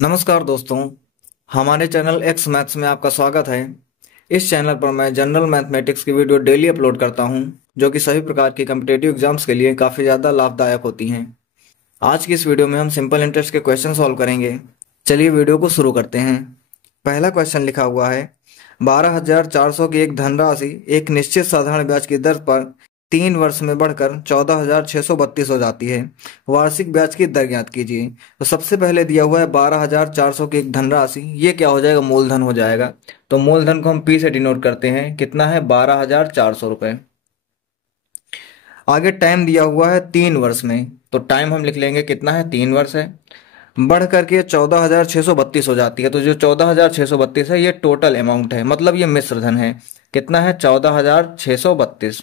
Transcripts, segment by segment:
नमस्कार दोस्तों, हमारे चैनल एक्स मैथ्स में आपका स्वागत है। इस चैनल पर मैं जनरल मैथमेटिक्स की वीडियो डेली अपलोड करता हूं, जो कि सभी प्रकार के कम्पिटेटिव एग्जाम्स के लिए काफ़ी ज़्यादा लाभदायक होती हैं। आज की इस वीडियो में हम सिंपल इंटरेस्ट के क्वेश्चन सॉल्व करेंगे। चलिए वीडियो को शुरू करते हैं। पहला क्वेश्चन लिखा हुआ है, 12,400 की एक धनराशि एक निश्चित साधारण ब्याज की दर पर 3 वर्ष में बढ़कर 14,632 हो जाती है। वार्षिक ब्याज की दर ज्ञात कीजिए। तो सबसे पहले दिया हुआ है 12,400 की एक धनराशि, ये क्या हो जाएगा? मूलधन हो जाएगा। तो मूलधन को हम पी से डिनोट करते हैं, कितना है? 12,400 रुपये। आगे टाइम दिया हुआ है 3 वर्ष में, तो टाइम हम लिख लेंगे, कितना है? 3 वर्ष है। बढ़ करके 14,632 हो जाती है। तो जो 14,632 है, ये टोटल अमाउंट है, मतलब ये मिश्र धन है। कितना है? 14,632।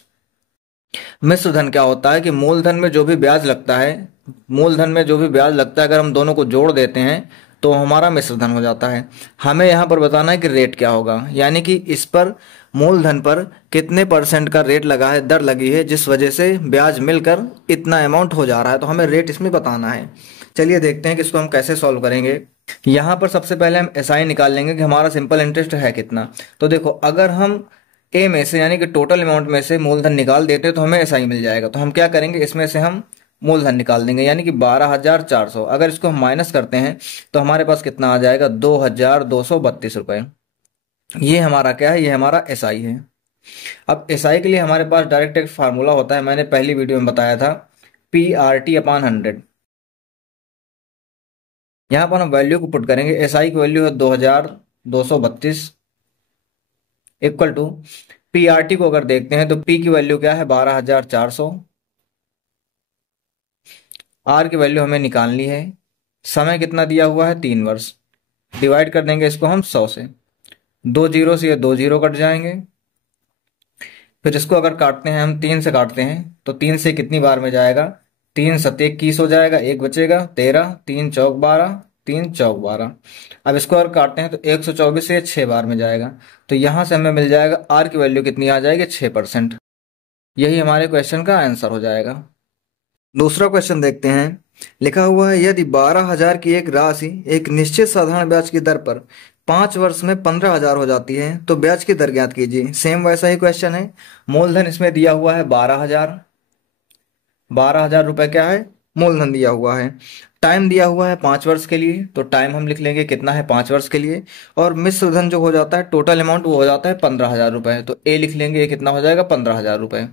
मिश्र धन क्या होता है कि मूलधन में जो भी ब्याज लगता है, मूलधन में जो भी ब्याज लगता है, अगर हम दोनों को जोड़ देते हैं तो हमारा मिश्र धन हो जाता है। हमें यहाँ पर बताना है कि रेट क्या होगा, यानी कि इस पर मूलधन पर कितने परसेंट का रेट लगा है, दर लगी है, जिस वजह से ब्याज मिलकर इतना अमाउंट हो जा रहा है। तो हमें रेट इसमें बताना है। चलिए देखते हैं कि इसको हम कैसे सॉल्व करेंगे। यहाँ पर सबसे पहले हम एसआई निकाल लेंगे कि हमारा सिंपल इंटरेस्ट है कितना। तो देखो, अगर हम ए में से यानी कि टोटल अमाउंट में से मूलधन निकाल देते तो हमें एसआई मिल जाएगा। तो हम क्या करेंगे, इसमें से हम मूलधन निकाल देंगे, यानी कि 12,400। अगर इसको हम माइनस करते हैं तो हमारे पास कितना आ जाएगा? 2,232 रुपये। ये हमारा क्या है? ये हमारा एसआई है। अब एसआई के लिए हमारे पास डायरेक्ट एक फार्मूला होता है, मैंने पहली वीडियो में बताया था, PRT/100। यहाँ पर हम वैल्यू को पुट करेंगे। एसआई की वैल्यू है 2,232 इक्वल टू पीआरटी को अगर देखते हैं तो पी की वैल्यू क्या है? 12,400। आर की वैल्यू हमें निकालनी है। समय कितना दिया हुआ है? 3 वर्ष। डिवाइड कर देंगे इसको हम 100 से। 2 जीरो से ये 2 जीरो कट जाएंगे। फिर इसको अगर काटते हैं हम, 3 से काटते हैं तो 3 से कितनी बार में जाएगा? 3 × 7 = 21 हो जाएगा, एक बचेगा 13, 3 × 4 = 12, 3 × 4 = 12। अब इसको अगर काटते हैं तो 124 से 6 बार में जाएगा। तो यहां से हमें मिल जाएगा आर की वैल्यू कितनी आ जाएगी? 6%। यही हमारे क्वेश्चन का आंसर हो जाएगा। दूसरा क्वेश्चन देखते हैं। लिखा हुआ है, यदि 12,000 की एक राशि एक निश्चित साधारण ब्याज की दर पर 5 वर्ष में 15,000 हो जाती है, तो ब्याज की दर ज्ञात कीजिए। सेम वैसा ही क्वेश्चन है। मूलधन इसमें दिया हुआ है 12,000। 12,000 रुपये क्या है? मूलधन दिया हुआ है। टाइम दिया हुआ है 5 वर्ष के लिए, तो टाइम हम लिख लेंगे, कितना है? 5 वर्ष के लिए। और मिश्र धन जो हो जाता है, टोटल अमाउंट, वो हो जाता है 15,000 रुपये। तो ए लिख लेंगे, ये कितना हो जाएगा? 15,000 रुपये।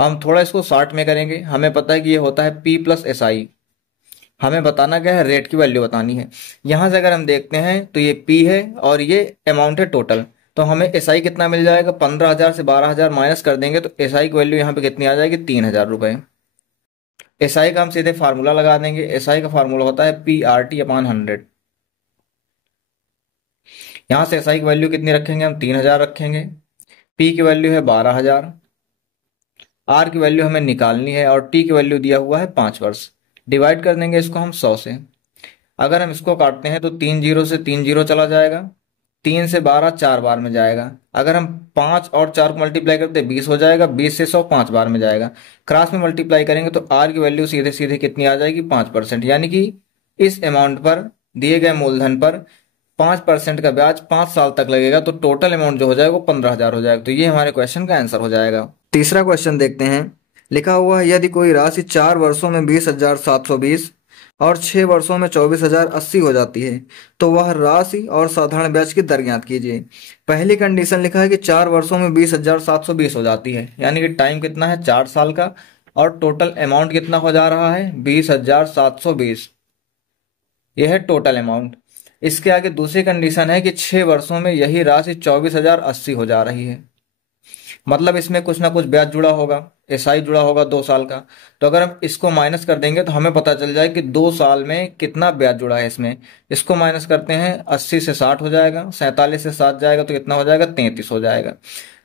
हम थोड़ा इसको शार्ट में करेंगे। हमें पता है कि ये होता है पी प्लस एस आई। हमें बताना क्या है? रेट की वैल्यू बतानी है। यहां से अगर हम देखते हैं तो ये पी है और ये अमाउंट है टोटल। तो हमें एस आई कितना मिल जाएगा? 15,000 से 12,000 माइनस कर देंगे तो एस आई की वैल्यू यहाँ पे कितनी आ जाएगी? 3,000 रुपये। एस आई का हम सीधे फार्मूला लगा देंगे। एस आई का फार्मूला होता है PRT/100। यहां से एस आई की वैल्यू कितनी रखेंगे हम? 3,000 रखेंगे। पी की वैल्यू है 12,000। आर की वैल्यू हमें निकालनी है और टी की वैल्यू दिया हुआ है 5 वर्ष। डिवाइड कर देंगे इसको हम 100 से। अगर हम इसको काटते हैं तो 3 जीरो से 3 जीरो चला जाएगा। 3 से 12 4 बार में जाएगा। अगर हम 5 और 4 को मल्टीप्लाई करते 20 हो जाएगा। 20 से 100 5 बार में जाएगा। क्रॉस में मल्टीप्लाई करेंगे तो आर की वैल्यू सीधे सीधे कितनी आ जाएगी? 5%। यानी कि इस अमाउंट पर, दिए गए मूलधन पर 5% का ब्याज 5 साल तक लगेगा। तो टोटल अमाउंट जो हो जाएगा वो 15,000 हो जाएगा। तो ये हमारे क्वेश्चन का आंसर हो जाएगा। तीसरा क्वेश्चन देखते हैं। लिखा हुआ है, यदि कोई राशि 4 वर्षों में 20,720 और 6 वर्षों में 24,080 हो जाती है, तो वह राशि और साधारण ब्याज की दर ज्ञात कीजिए। पहली कंडीशन लिखा है कि 4 वर्षों में 20,720 हो जाती है, यानी कि टाइम कितना है? 4 साल का। और टोटल अमाउंट कितना हो जा रहा है? 20,720। यह है टोटल अमाउंट। इसके आगे दूसरी कंडीशन है कि 6 वर्षों में यही राशि 24,080 हो जा रही है। मतलब इसमें कुछ ना कुछ ब्याज जुड़ा होगा, एसआई जुड़ा होगा 2 साल का। तो अगर हम इसको माइनस कर देंगे तो हमें पता चल जाए कि 2 साल में कितना ब्याज जुड़ा है इसमें। इसको माइनस करते हैं, 80 से 60 हो जाएगा, 47 से 7 जाएगा तो कितना हो जाएगा? 33 हो जाएगा।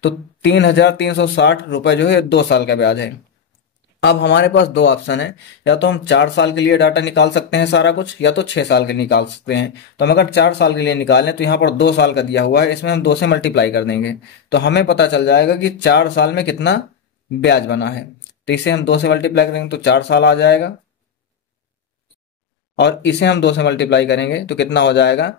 तो 3,360 रुपये जो है 2 साल का ब्याज है। अब हमारे पास दो ऑप्शन है, या तो हम 4 साल के लिए डाटा निकाल सकते हैं सारा कुछ, या तो 6 साल के निकाल सकते हैं। तो हम अगर 4 साल के लिए निकालें तो यहाँ पर 2 साल का दिया हुआ है, इसमें हम 2 से मल्टीप्लाई कर देंगे तो हमें पता चल जाएगा कि 4 साल में कितना ब्याज बना है। तो इसे हम 2 से मल्टीप्लाई करेंगे तो 4 साल आ जाएगा। और इसे हम 2 से मल्टीप्लाई करेंगे तो कितना हो जाएगा,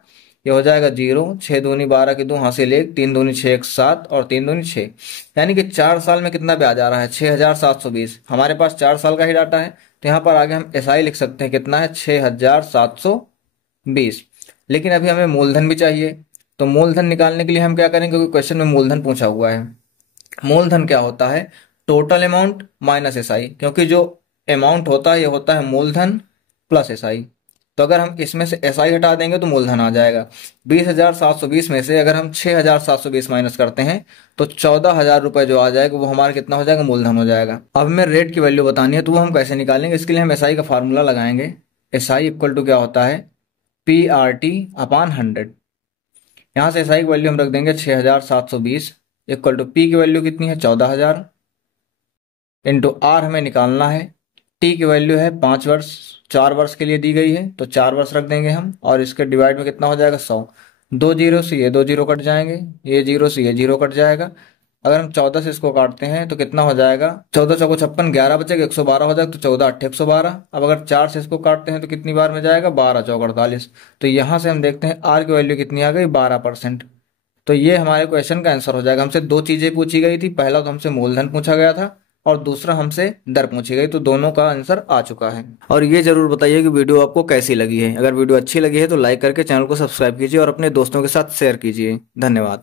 ये हो जाएगा 0, 6 दूनी 12 की 2 हासिल 1, 3 दूनी 6 1 7 और 3 दूनी 6। यानी कि 4 साल में कितना ब्याज आ रहा है, 6720। हमारे पास 4 साल का ही डाटा है, तो यहाँ पर आगे हम एसआई लिख सकते हैं, कितना है 6720। लेकिन अभी हमें मूलधन भी चाहिए, तो मूलधन निकालने के लिए हम क्या करेंगे, क्योंकि क्वेश्चन में मूलधन पूछा हुआ है। मूलधन क्या होता है, टोटल अमाउंट माइनस एसआई, क्योंकि जो अमाउंट होता है ये होता है मूलधन प्लस एसआई। तो अगर हम इसमें से एसआई हटा देंगे तो मूलधन आ जाएगा। 20,720 में से अगर हम 6,720 माइनस करते हैं तो 14,000 रुपए जो आ जाएगा वो हमारा कितना हो जाएगा, मूलधन हो जाएगा। अब हमें रेट की वैल्यू बतानी है, तो वो हम कैसे निकालेंगे, इसके लिए हम एसआई का फार्मूला लगाएंगे। एसआई इक्वल टू क्या होता है, PRT/100। यहाँ से एसआई की वैल्यू हम रख देंगे 6,720 इक्वल टू पी की वैल्यू कितनी है 14,000 इंटू आर हमें निकालना है। टी की वैल्यू है 5 वर्ष, 4 वर्ष के लिए दी गई है तो 4 वर्ष रख देंगे हम, और इसके डिवाइड में कितना हो जाएगा 100। 2 जीरो से ये 2 जीरो कट जाएंगे, ये जीरो से ये जीरो कट जाएगा। अगर हम 14 से इसको काटते हैं तो कितना हो जाएगा, 14 चौको 56, 11 बचेगा, 112 हो जाएगा, तो 14 8 112। अब अगर 4 से इसको काटते हैं तो कितनी बार में जाएगा, 12 चौक 48। तो यहाँ से हम देखते हैं आर की वैल्यू कितनी आ गई, 12%। तो ये हमारे क्वेश्चन का आंसर हो जाएगा। हमसे 2 चीजें पूछी गई थी, पहला तो हमसे मूलधन पूछा गया था और दूसरा हमसे दर पूछी गई, तो दोनों का आंसर आ चुका है। और ये जरूर बताइए कि वीडियो आपको कैसी लगी है। अगर वीडियो अच्छी लगी है तो लाइक करके चैनल को सब्सक्राइब कीजिए और अपने दोस्तों के साथ शेयर कीजिए। धन्यवाद।